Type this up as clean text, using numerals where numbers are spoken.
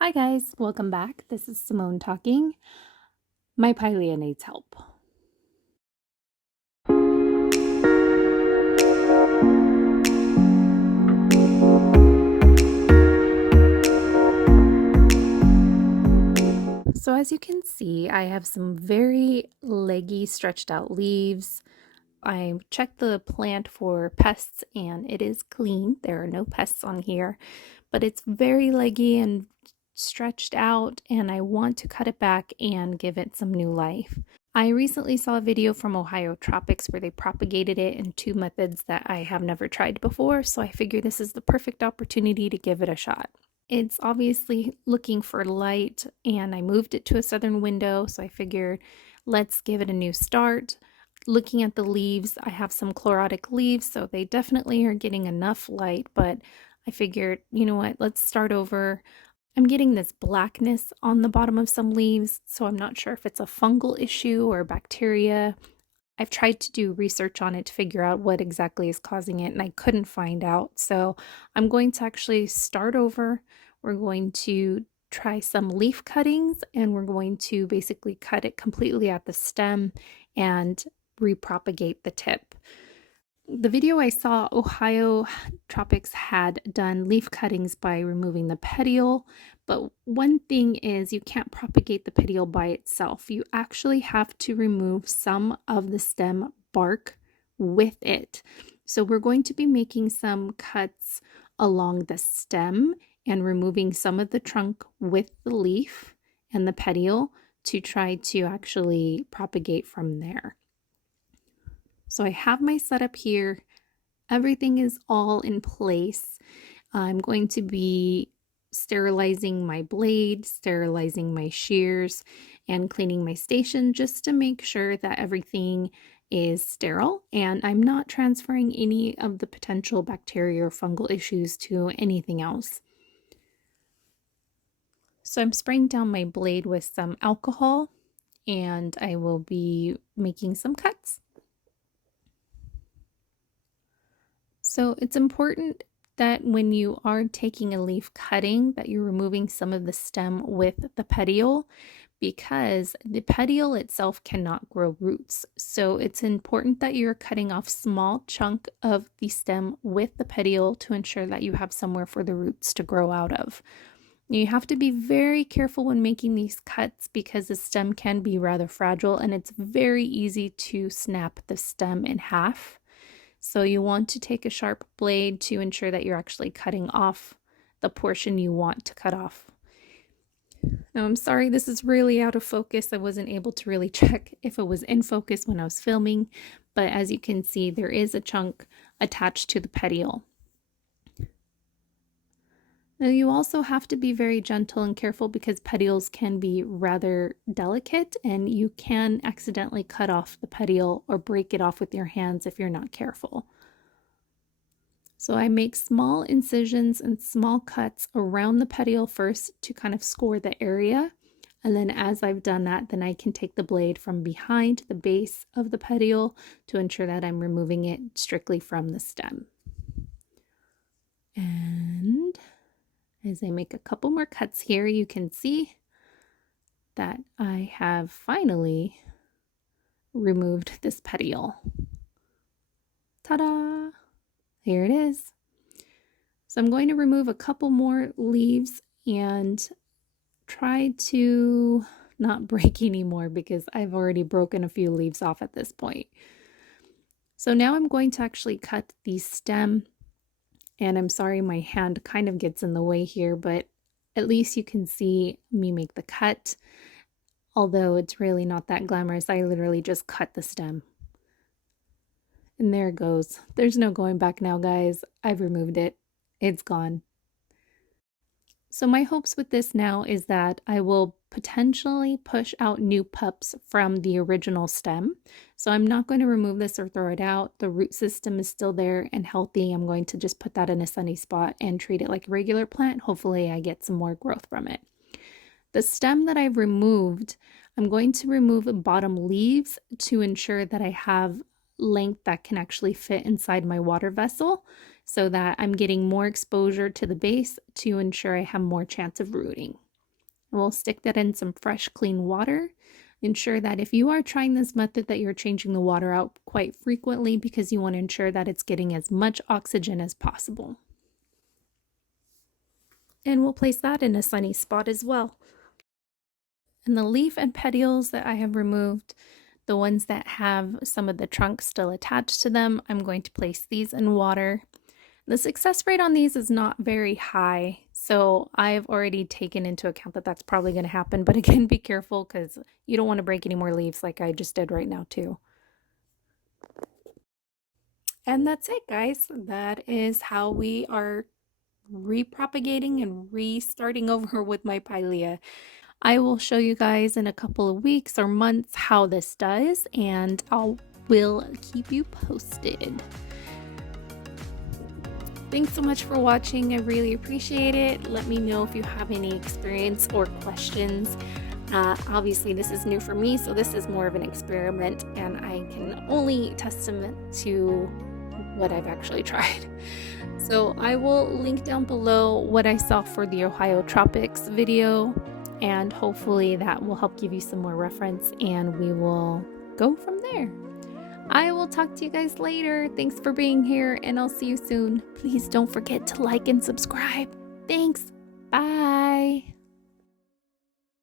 Hi guys, welcome back. This is Simone talking. My Pilea needs help. So as you can see, I have some very leggy, stretched out leaves. I checked the plant for pests and it is clean. There are no pests on here, but it's very leggy and stretched out, and I want to cut it back and give it some new life. I recently saw a video from Ohio Tropics where they propagated it in two methods that I have never tried before, so I figure this is the perfect opportunity to give it a shot. It's obviously looking for light, and I moved it to a southern window, so I figured let's give it a new start. Looking at the leaves, I have some chlorotic leaves, so they definitely are getting enough light, but I figured, you know what, let's start over. I'm getting this blackness on the bottom of some leaves, so I'm not sure if it's a fungal issue or bacteria. I've tried to do research on it to figure out what exactly is causing it, and I couldn't find out. So I'm going to actually start over. We're going to try some leaf cuttings, and we're going to basically cut it completely at the stem and repropagate the tip. The video I saw, Ohio Tropics had done leaf cuttings by removing the petiole, but one thing is you can't propagate the petiole by itself. You actually have to remove some of the stem bark with it. So we're going to be making some cuts along the stem and removing some of the trunk with the leaf and the petiole to try to actually propagate from there. So I have my setup here. Everything is all in place. I'm going to be sterilizing my blade, sterilizing my shears, and cleaning my station just to make sure that everything is sterile and I'm not transferring any of the potential bacteria or fungal issues to anything else. So I'm spraying down my blade with some alcohol and I will be making some cuts. So it's important that when you are taking a leaf cutting that you're removing some of the stem with the petiole, because the petiole itself cannot grow roots. So it's important that you're cutting off small chunk of the stem with the petiole to ensure that you have somewhere for the roots to grow out of. You have to be very careful when making these cuts because the stem can be rather fragile and it's very easy to snap the stem in half. So you want to take a sharp blade to ensure that you're actually cutting off the portion you want to cut off. Now, I'm sorry, this is really out of focus. I wasn't able to really check if it was in focus when I was filming, but as you can see, there is a chunk attached to the petiole. Now, you also have to be very gentle and careful because petioles can be rather delicate and you can accidentally cut off the petiole or break it off with your hands if you're not careful. So I make small incisions and small cuts around the petiole first to kind of score the area. And then as I've done that, then I can take the blade from behind the base of the petiole to ensure that I'm removing it strictly from the stem. And as I make a couple more cuts here, you can see that I have finally removed this petiole. Ta-da! Here it is. So I'm going to remove a couple more leaves and try to not break any more because I've already broken a few leaves off at this point. So now I'm going to actually cut the stem, and I'm sorry my hand kind of gets in the way here, but at least you can see me make the cut. Although it's really not that glamorous, I literally just cut the stem. And there it goes. There's no going back now, guys. I've removed it. It's gone. So my hopes with this now is that I will potentially push out new pups from the original stem. So I'm not going to remove this or throw it out. The root system is still there and healthy. I'm going to just put that in a sunny spot and treat it like a regular plant. Hopefully I get some more growth from it. The stem that I've removed, I'm going to remove the bottom leaves to ensure that I have length that can actually fit inside my water vessel so that I'm getting more exposure to the base to ensure I have more chance of rooting. We'll stick that in some fresh, clean water. Ensure that if you are trying this method that you're changing the water out quite frequently because you want to ensure that it's getting as much oxygen as possible. And we'll place that in a sunny spot as well. And the leaf and petioles that I have removed, the ones that have some of the trunk still attached to them, I'm going to place these in water. The success rate on these is not very high, so I've already taken into account that that's probably going to happen. But again, be careful because you don't want to break any more leaves like I just did right now too. And that's it, guys. That is how we are repropagating and restarting over with my Pilea. I will show you guys in a couple of weeks or months how this does, and will keep you posted. Thanks so much for watching. I really appreciate it. Let me know if you have any experience or questions. Obviously, this is new for me, so this is more of an experiment, and I can only testament to what I've actually tried. So I will link down below what I saw for the Ohio Tropics video, and hopefully that will help give you some more reference, and we will go from there. I will talk to you guys later. Thanks for being here, and I'll see you soon. Please don't forget to like and subscribe. Thanks. Bye.